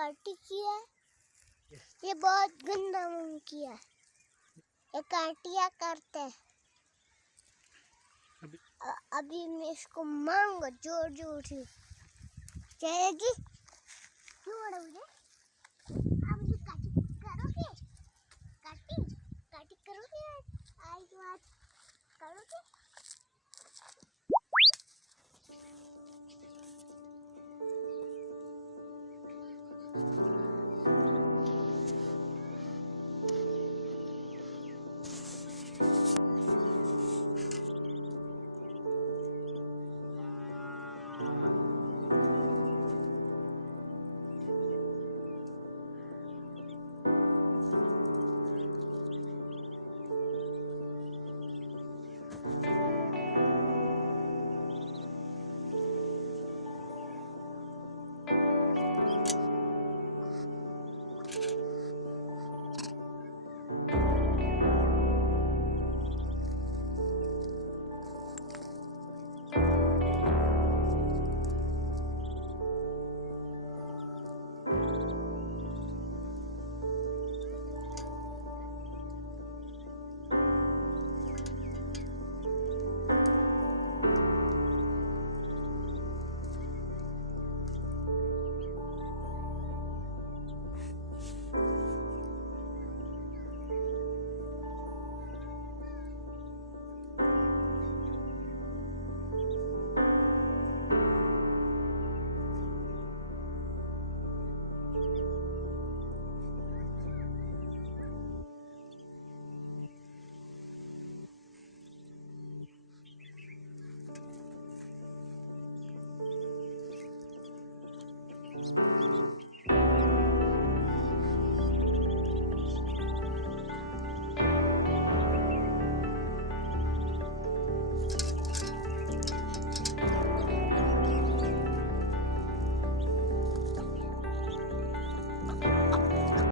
काटी की है। ये बहुत गंदा मंकी है। ये काटिया करते हैं। अभी मैं इसको मारूंगा जोर जोर से। चलेगी? क्यों मुझे? आप मुझे काटी करोगे? काटी करोगे? आज बात करोगे?